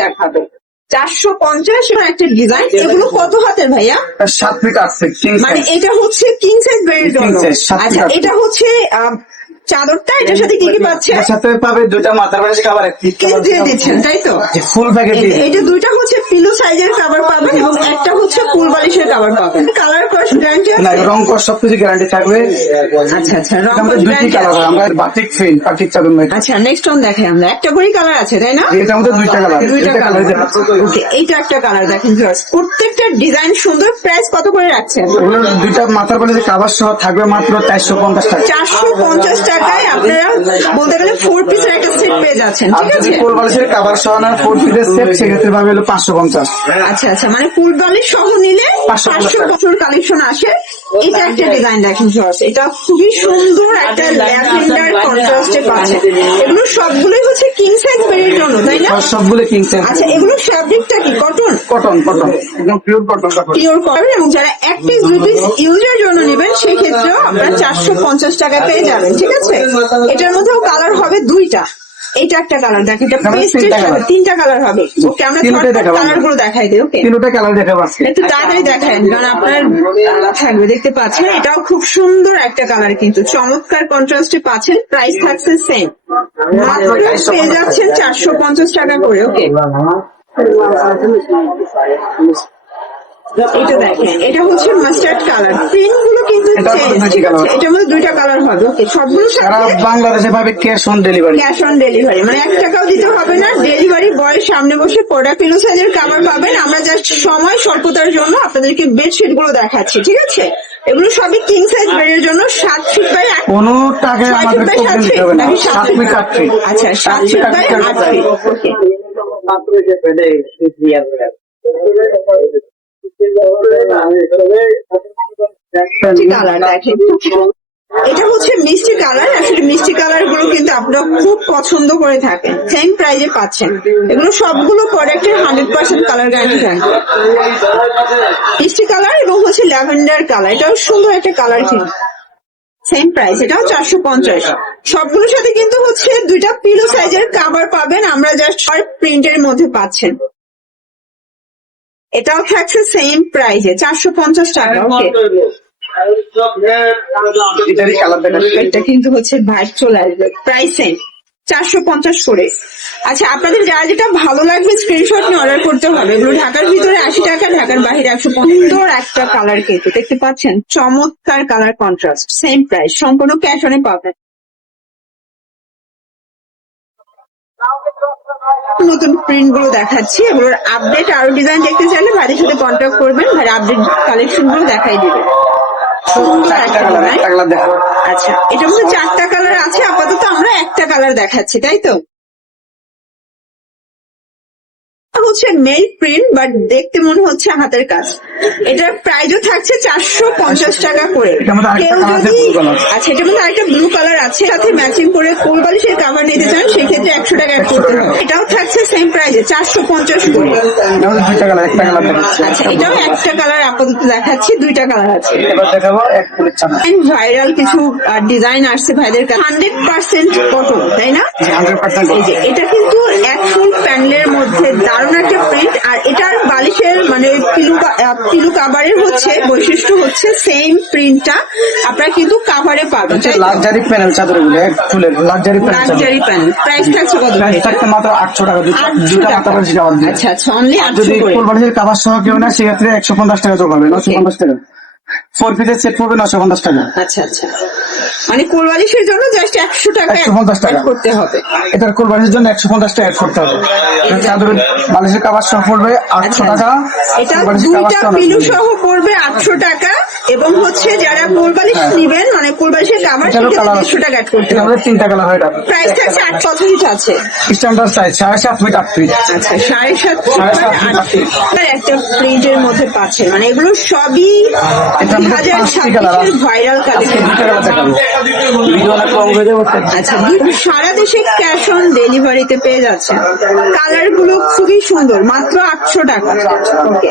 দেখাবো 450 একটা ডিজাইন। এগুলো কত হাতের ভাইয়া? 7 ফিট 8 ফিট মানে এটা হচ্ছে কিং সাইজ বেডের জন্য। আচ্ছা এটা হচ্ছে চাদরটা, এটার সাথে কি কি পাচ্ছে? এর সাথে পাবে দুইটা মাথার বালিশ কভার এক পিস কেস দিয়ে দিচ্ছেন তাই তো? ফুল প্যাকেজ দিয়ে এটা দুইটা হচ্ছে পিলো সাইজের কভার পাবেন এবং একটা হচ্ছে ফুল বালিশের কভার পাবেন। কালার কস গ্যারান্টি না, আছে? রং কস সবকিছু গ্যারান্টি থাকবে। আচ্ছা আচ্ছা, রং আমরা কস দুটি গ্যারান্টি কালার আছে। আমরা বাটিক ফিল বাটিক চাদর মেট। আচ্ছা নেক্সট অন দেখাই আমরা। একটা করে কালার আছে তাই না? এটার মধ্যে দুইটা কালার, দুইটা কালার। দেখাচ্ছি। ওকে, এইটা একটা কালার দেখেন ভিউয়ার্স, প্রত্যেকটা ডিজাইন সুন্দর। প্রাইস কত করে রাখছেন? ওগুলো দুইটা মাথার বালিশের কভার সহ থাকবে মাত্র 450 টাকা। 450 টাকায় আপনারা বলতে গেলে 4 পিসের একটা সেট পেয়ে যাচ্ছেন। আর ঠিক যদি আছে, ফুল বালিশের কভার সহ না 4 পিসের সেট সেক্ষেত্রে পাবে হলো 550। আচ্ছা আচ্ছা, মানে ফুল বালিশ সহ নিলে 500 কালেকশন আসে। এটা একটা ডিজাইন দেখেন ভিউয়ার্স, এটা খুবই সুন্দর একটা ল্যাভেন্ডার কন্ট্রাস্টে পাচ্ছে। এগুলো সবগুলোই হচ্ছে কিং সাইজ বেডের জন্য তাই না? সবগুলো কিং সাইজ। আচ্ছা এগুলো ফ্যাব্রিকটা কি কটন? কটন কটন একদম পিওর কটন কাপড়। Pure cotton. এবং যারা এক পিস দুই পিস ইউজের জন্য নেবেন সেই ক্ষেত্রেও আপনারা 450 টাকা পেয়ে যাবেন। ঠিক আছে, এটার মধ্যেও কালার হবে দুইটা। এটা একটা কালার দেখেন, এটা পেস্টের সাথে তিনটা কালার হবে। ওকে, আমরা কালার গুলো দেখাই দিই। ওকে, তিনটা কালার দেখাবো আজকে। একটু তাড়াতাড়ি দেখান কারণ আপনার থাকবে, দেখতে পাচ্ছেন এটাও খুব সুন্দর একটা কালার, কিন্তু চমৎকার কন্ট্রাস্টে পাচ্ছেন। প্রাইস থাকছে সেম, মাত্র পেয়ে যাচ্ছেন 450 টাকা করে। ওকে, এটা দেখেন, এটা হচ্ছে মাস্টার্ড কালার। প্রিন্ট গুলো কিন্তু চেঞ্জ। ঠিক আছে, এটার মধ্যে দুইটা কালার হবে। ওকে, সবগুলো সারা সাথে বাংলাদেশে পাবে cash on delivery. Cash on delivery, মানে 1 টাকাও দিতে হবে না। ডেলিভারি বয়ের সামনে বসে প্রোডাক্ট পিলো সাইজের কভার পাবেন। আমরা জাস্ট সময় স্বল্পতার জন্য আপনাদেরকে বেডশিট গুলো দেখাচ্ছি। ঠিক আছে, এগুলো সবই কিং সাইজ বেডের জন্য। 7 ফিট বাই 8 কোনো টাকায় 6 ফিট আমাদের বাই 7 কমপ্লেন ফিট দিতে হবে না। নাকি 7 7 ফিট ফিট? 8 ফিট। আচ্ছা 7 feet by 8 feet. Okay, colour দেখেন, এটা হচ্ছে মিষ্টি কালার। আসলে মিষ্টি কালার গুলো কিন্তু আপনারা খুব পছন্দ করে থাকেন। সেম প্রাইজে পাচ্ছেন। এগুলো সবগুলো প্রোডাক্টের 100% কালার গ্যারান্টি থাকবে। মিষ্টি কালার এবং হচ্ছে ল্যাভেন্ডার কালার, এটাও সুন্দর একটা কালার। কিন্তু সেম প্রাইস, এটাও 450। সবগুলোর সাথে কিন্তু হচ্ছে দুইটা পিলো সাইজের কভার পাবেন। আমরা জাস্ট প্রিন্টের মধ্যে পাচ্ছেন। এটাও থাকছে সেম প্রাইসে 450 টাকা। ওকে, এটারই কালার দেখাচ্ছি। এটা কিন্তু হচ্ছে ভাইট চলে আসবে। প্রাইস সেম 450 করে। আচ্ছা, আপনাদের যারা যেটা ভালো লাগবে স্ক্রিনশট নিয়ে অর্ডার করতে হবে। এগুলো ঢাকার ভিতরে 80 টাকা, ঢাকার বাইরে 150। একটা কালার কিন্তু দেখতে পাচ্ছেন, চমৎকার কালার কন্ট্রাস্ট। সেম প্রাইস, সম্পূর্ণ ক্যাশ অনে পাবেন। নতুন প্রিন্ট গুলো দেখাচ্ছি, এগুলোর আপডেট আরো ডিজাইন দেখতে চাইলে ভাইয়ের সাথে কন্ট্যাক্ট করবেন। ভাই আপডেট কালেকশন গুলো দেখাই দিবেন। সুন্দর একটা ডিজাইন। কালার দেখাবো। আচ্ছা, এটার মধ্যে 4টা কালার আছে। আপাতত আমরা একটা কালার দেখাচ্ছি, তাই তো? হচ্ছে মেল প্রিন্ট, বাট দেখতে মনে হচ্ছে হাতের কাজ। এটার প্রাইসও থাকছে 450 টাকা করে। কেউ যদি আচ্ছা, এটার মধ্যে আরেকটা ব্লু কালার আছে, সাথে ম্যাচিং করে কোল বালিশের কভার নিতে চান সেক্ষেত্রে 100 টাকা অ্যাড করতে হবে। এটাও থাকছে সেম প্রাইসে 450 করে। দুইটা কালার, একটা কালার দেখাচ্ছি। আচ্ছা, এটাও একটা কালার আপাতত দেখাচ্ছি, দুইটা কালার আছে। এবার দেখাবো এক ফুলের চাদর। ভাইরাল কিছু ডিজাইন আসছে ভাইদের কাছে। 100% কটন, তাই না? 100% এই যে এটা কিন্তু এক ফুল প্যানেলের মধ্যে দারুণ একটা প্রিন্ট। আর এটার বালিশের মানে পিলু কাভারের হচ্ছে বৈশিষ্ট্য হচ্ছে সেম প্রিন্টটা আপনারা কিন্তু কাভারে পাবেন। লাক্সারি প্যানেল চাদর গুলো এক ফুলের লাক্সারি লাক্সারি প্যানেল। প্রাইস থাকছে কত? প্রাইস থাকতে মাত্র 800 টাকা। দুটো মাথা বালিশ কভার দিয়ে। আচ্ছা আচ্ছা, অনলি 800 যদি করে। ফুল বালিশের কভার সহ কেউ না সেক্ষেত্রে 150 টাকা যোগ হবে। 950 টাকা। 4 পিসের সেট পড়বে 950 টাকা। আচ্ছা আচ্ছা, মানে কোল বালিশের জন্য জাস্ট 100 টাকা 150 টাকা অ্যাড করতে হবে। এটার কোল বালিশের জন্য 150 টাকা অ্যাড করতে হবে। চাদরের বালিশের কভার সহ পড়বে 800 টাকা। এটা দুইটা পিলু সহ পড়বে 800 টাকা। এবং হচ্ছে যারা কোল বালিশ নিবেন মানে কোল বালিশের কভার সেক্ষেত্রে 150 টাকা অ্যাড করতে হবে। তিনটা কালার হয়। প্রাইস থাকছে 8 ফিট আছে। Standard size 7.5 feet 8 feet. আচ্ছা, 7.5 ফিট একটা প্রিন্টের মধ্যে পাচ্ছেন। মানে এগুলো সবই 2026 ভাইরাল কালেকশন। আচ্ছা, সারা দেশে ক্যাশ অন ডেলিভারিতে পেয়ে যাচ্ছে। কালার গুলো খুবই সুন্দর, মাত্র 800 টাকা। ওকে,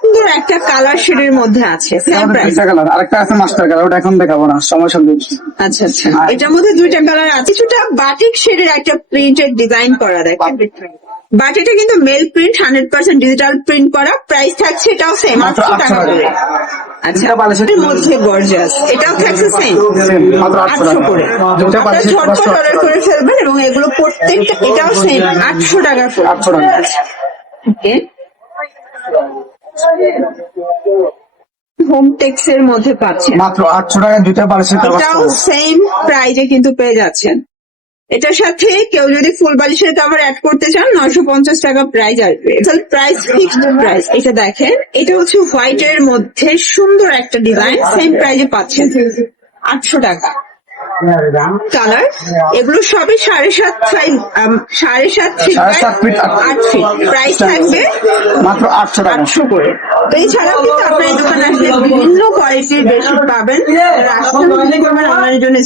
সুন্দর একটা কালার শেডের মধ্যে আছে। Same price. আরেকটা আছে মাস্টার কালার, ওটা এখন দেখাবো না, সময় সঙ্গে। আচ্ছা আচ্ছা, এটার মধ্যে দুইটা কালার আছে। কিছুটা বাটিক শেডের একটা প্রিন্টেড ডিজাইন করা দেখেন। বাট এটা কিন্তু মেল প্রিন্ট 100% ডিজিটাল প্রিন্ট করা, প্রাইস থাকছে এটাও সেম মাত্র 800 টাকা 800 করে। আচ্ছা, এর মধ্যে গর্জিয়াস, এটাও থাকছে সেম মাত্র 800 করে। দুইটা আপনারা বালিশের ঝটপট পাঁচশো। অর্ডার করে ফেলবেন এবং এগুলো প্রত্যেকটা এটাও সেম 800 টাকা করে। 800 টাকা। ওকে, হোম টেক্স এর মধ্যে পাচ্ছেন, মাত্র 800 টাকায় দুইটা বালিশের কভার এটাও সহ। সেম প্রাইজে কিন্তু পেয়ে যাচ্ছেন। এটার সাথে কেউ যদি ফুল বালিশের কভার অ্যাড করতে চান 950 টাকা প্রাইস আসবে, প্রাইস ফিক্সড প্রাইস। এটা দেখেন, এটা হচ্ছে হোয়াইট এর মধ্যে সুন্দর একটা ডিজাইন, সেম প্রাইজে পাচ্ছেন 800 টাকা। কালার এগুলো সবই 7.5 size, 7.5 feet 7.5 feet 8 feet. Price থাকবে মাত্র 800 টাকা। 800 করে। তো এছাড়াও কিন্তু আপনার এই দোকানে আসলে বিভিন্ন কোয়ালিটির বেডশিট পাবেন। রাষ্ট্র অনলাইনের জন্য